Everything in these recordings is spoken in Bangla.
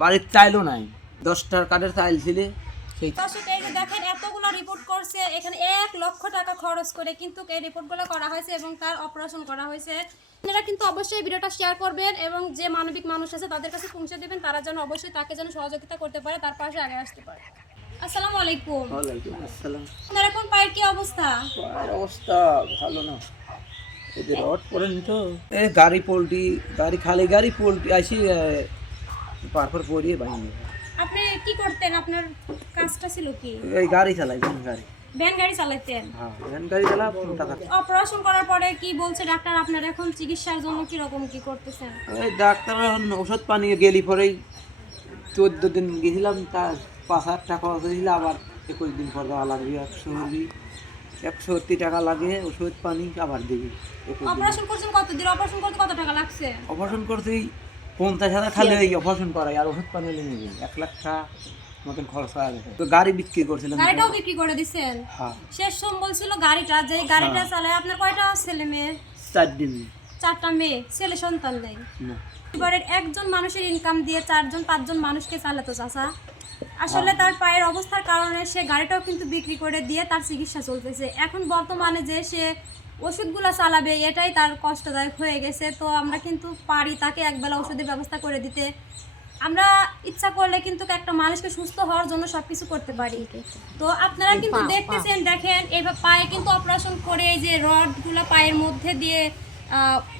বাড়ির চাইলো নাই 10টার কাঠের চাইল ছিল সেই দেখেন এতগুলো রিপোর্ট করছে এখানে 1 লক্ষ টাকা খরচ করে কিন্তু এই রিপোর্টগুলো করা হয়েছে এবং তার অপারেশন করা হয়েছে। আপনারা কিন্তু অবশ্যই ভিডিওটা শেয়ার করবেন এবং যে মানবিক মানুষ আছে তাদের কাছে পৌঁছে দেবেন, তারা যেন অবশ্যই তাকে যেন সহযোগিতা করতে পারে, তার পাশে আগে আসতে পারে। আসসালামু আলাইকুম। ওয়ালাইকুম আসসালাম। আপনার এখন পায়ের কি অবস্থা? পায়ের অবস্থা ভালো না, এদের রড পড়েন তো এই গাড়ি পোল্ট্রি গাড়ি খালি গাড়ি পোল্ট্রি আসি পারপর পরিয়ে বাইরে। আপনি কি করতেন? আপনার কাজটা ছিল কি? এই গাড়ি চালাই ভ্যান গাড়ি চালাতেন? হ্যাঁ ভ্যান গাড়ি চালা টাকা। অপারেশন করার পরে কি বলছে ডাক্তার? আপনার এখন চিকিৎসার জন্য কি রকম কি করতেছেন? এই ডাক্তার ওষুধ পানি গেলি পরেই 14 দিন গেছিলাম, তার 5,000 টাকা হয়েছিল, আবার 21 দিন পর দেওয়া লাগবে 180 টাকা লাগে ওষুধ পানি আবার দিবি। অপারেশন করছেন কত দিন? অপারেশন করতে কত টাকা লাগছে? অপারেশন করতে 50,000 খালি এই অপারেশন করাই, আর ওষুধ পানি নিয়ে নেবে 1 লাখ টাকা মতন খরচ হয়ে গেছে। তো গাড়ি বিক্রি করছিলাম। গাড়িটাও বিক্রি করে দিছেন? হ্যাঁ। শেষ সম্বল ছিল গাড়িটা, যে গাড়িটা চালায় আপনার কয়টা ছেলে মেয়ে? 4 দিন। 4টা মেয়ে, ছেলে সন্তান নেই? না। এবারে একজন মানুষের ইনকাম দিয়ে 4জন মানুষকে চালাতো চাচা। আসলে তার পায়ের অবস্থার কারণে সে গাড়িটাও কিন্তু বিক্রি করে দিয়ে তার চিকিৎসা চলতেছে। এখন বর্তমানে যে সে ওষুধগুলো চালাবে এটাই তার কষ্টদায়ক হয়ে গেছে। তো আমরা কিন্তু পারি তাকে একবেলা ওষুধের ব্যবস্থা করে দিতে। আমরা ইচ্ছা করলে কিন্তু একটা মানুষকে সুস্থ হওয়ার জন্য সবকিছু করতে পারি। তো আপনারা কিন্তু দেখতেছেন, দেখেন এইভাবে পায়ে কিন্তু অপারেশন করে এই যে রডগুলো পায়ের মধ্যে দিয়ে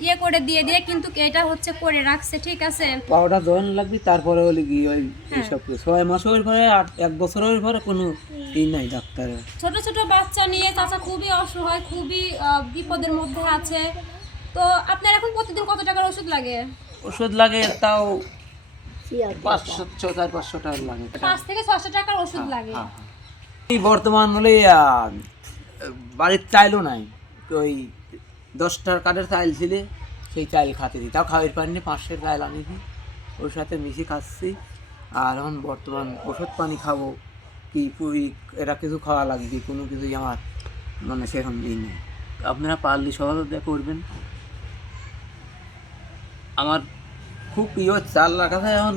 ইয়ে করে দিয়ে দিয়ে কিন্তু এটা হচ্ছে করে রাখছে, ঠিক আছে? পাউডার জয়েন লাগবে, তারপরে হলে কি ওই সব 6 মাস হওয়ার পরে 1 বছর হওয়ার পরে কোনো ই নাই ডাক্তারের। ছোট ছোট বাচ্চা নিয়ে চাচা খুবই অসহায়, খুবই বিপদের মধ্যে আছে। তো আপনার এখন প্রতিদিন কত টাকার ওষুধ লাগে? ওষুধ লাগে তাও 500-500 টাকা লাগে। 5 থেকে 600 টাকার ওষুধ লাগে। এই বর্তমান হলে বাড়ির চাইলো নাই, ওই 10টার কাঠের চাইল ছিল সেই চাইল খাতে দিই, তাও খাওয়ার পারিনি। 500 চাইল আনিছি, ওর সাথে মিশিয়ে খাচ্ছি। আর এখন বর্তমান ওষুধ পানি খাবো কি পুরি এরা কিছু খাওয়া লাগবে, কোনো কিছুই আমার মানে সেরকম দিই নেই। আপনারা পারলে সহযোগিতা করবেন। আমার খুব প্রিয় 4 লাখ আছে, এখন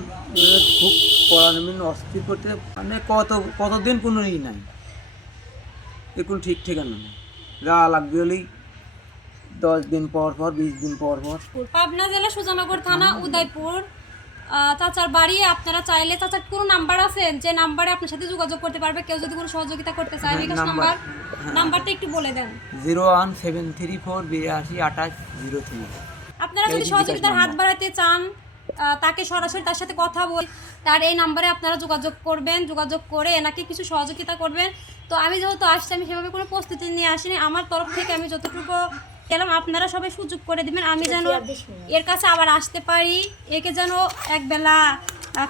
খুব পড়ানো অস্থির করতে মানে কতদিন কোনো ই নাই, এখন ঠিক ঠিকানা নেই। যা লাগবে হলেই 10 দিন পর পর 20 দিন পর পর। পাবনা জেলা সুজানগর থানা উদয়পুর চাচার বাড়ি। আপনারা চাইলে চাচার কোনো নাম্বার আছে যে নাম্বারে আপনার সাথে যোগাযোগ করতে পারবে কেউ যদি কোনো সহযোগিতা করতে চায়? বিকাশ নাম্বারটা একটু বলে দেন। 01734822803। আপনারা যদি সহযোগিতার হাত বাড়াতে চান তাকে সরাসরি তার সাথে কথা বল, তার এই নাম্বারে আপনারা যোগাযোগ করবেন, যোগাযোগ করে এনাকে কিছু সহযোগিতা করবেন। তো আমি যেহেতু আসছি, আমি সেভাবে কোনো প্রস্তুতি নিয়ে আসিনি, আমার তরফ থেকে আমি যতটুকু গেলাম আপনারা সবাই সুযোগ করে দিবেন, আমি যেন এর কাছে আবার আসতে পারি, একে যেন একবেলা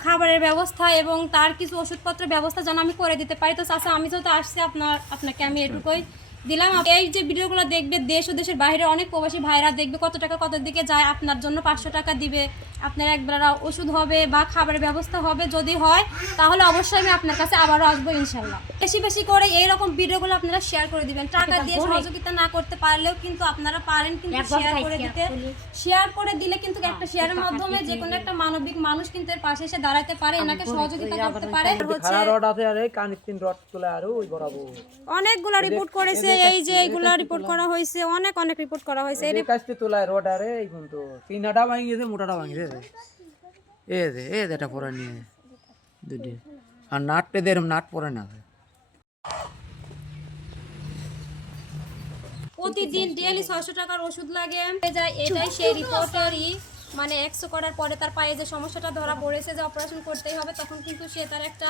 খাবারের ব্যবস্থা এবং তার কিছু ওষুধপত্রের ব্যবস্থা যেন আমি করে দিতে পারি। তো চাচা আমি যেহেতু আসছি আপনাকে আমি এটুকুই দিলাম। এই যে ভিডিওগুলো দেখবে দেশ ও দেশের বাইরে অনেক প্রবাসী ভাইরা দেখবে, কত টাকা কত দিকে যায়, আপনার জন্য 500 টাকা দিবে, আপনার একবেলা ওষুধ হবে বা খাবারের ব্যবস্থা হবে। যদি হয় তাহলে অবশ্যই আমি আপনার কাছে আবারও আসবো ইনশাল্লাহ। বেশি বেশি করে এইরকম ভিডিওগুলো আপনারা শেয়ার করে দিবেন। টাকা দিয়ে সহযোগিতা না করতে পারলেও কিন্তু আপনারা পারেন কিন্তু শেয়ার করে দিতে। শেয়ার করে দিলে কিন্তু একটা শেয়ারের মাধ্যমে যে কোনো একটা মানবিক মানুষ কিন্তু এর পাশে এসে দাঁড়াতে পারে, এনাকে সহযোগিতা করতে পারে। রড আছে আর এই কানেক্টিং রড তোলা আর ওই বরাবর অনেকগুলো রিপোর্ট করেছে, এই যে এইগুলা রিপোর্ট করা হয়েছে, অনেক রিপোর্ট করা হয়েছে। এই কাজতে তোলা রড আরে এই কিন্তু 3টা ভাঙি গেছে, মোটাটা ভাঙি গেছে। এটা পরে নিয়ে দুটি আর নাটটা দেরম নাট পরে না। প্রতিদিন ডেইলি 600 টাকার ওষুধ লাগে যায়, এটাই সেই রিপোর্টারই মানে 100 করার পরে তার পায়ে যে সমস্যাটা ধরা পড়েছে যে অপারেশন করতেই হবে, তখন কিন্তু সে তার একটা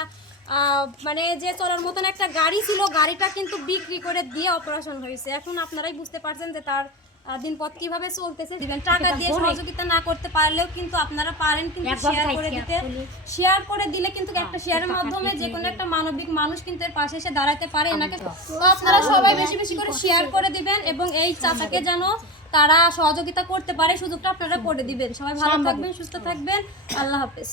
মানে যে চলার মতন একটা গাড়ি ছিল, গাড়িটা কিন্তু বিক্রি করে দিয়ে অপারেশন হয়েছে। এখন আপনারাই বুঝতে পারছেন যে তার দিনপথ কিভাবে চলতেছে। দিবেন টাকা দিয়ে সহযোগিতা না করতে পারলেও কিন্তু আপনারা পারেন কিন্তু শেয়ার করে দিতে। শেয়ার করে দিলে কিন্তু একটা শেয়ারের মাধ্যমে যে কোনো একটা মানবিক মানুষ কিন্তু এর পাশে এসে দাঁড়াতে পারে এনাকে। তো আপনারা সবাই বেশি বেশি করে শেয়ার করে দিবেন এবং এই চাচাকে যেন তারা সহযোগিতা করতে পারে সুযোগটা আপনারা করে দিবেন। সবাই ভালো থাকবেন, সুস্থ থাকবেন, আল্লাহ হাফেজ।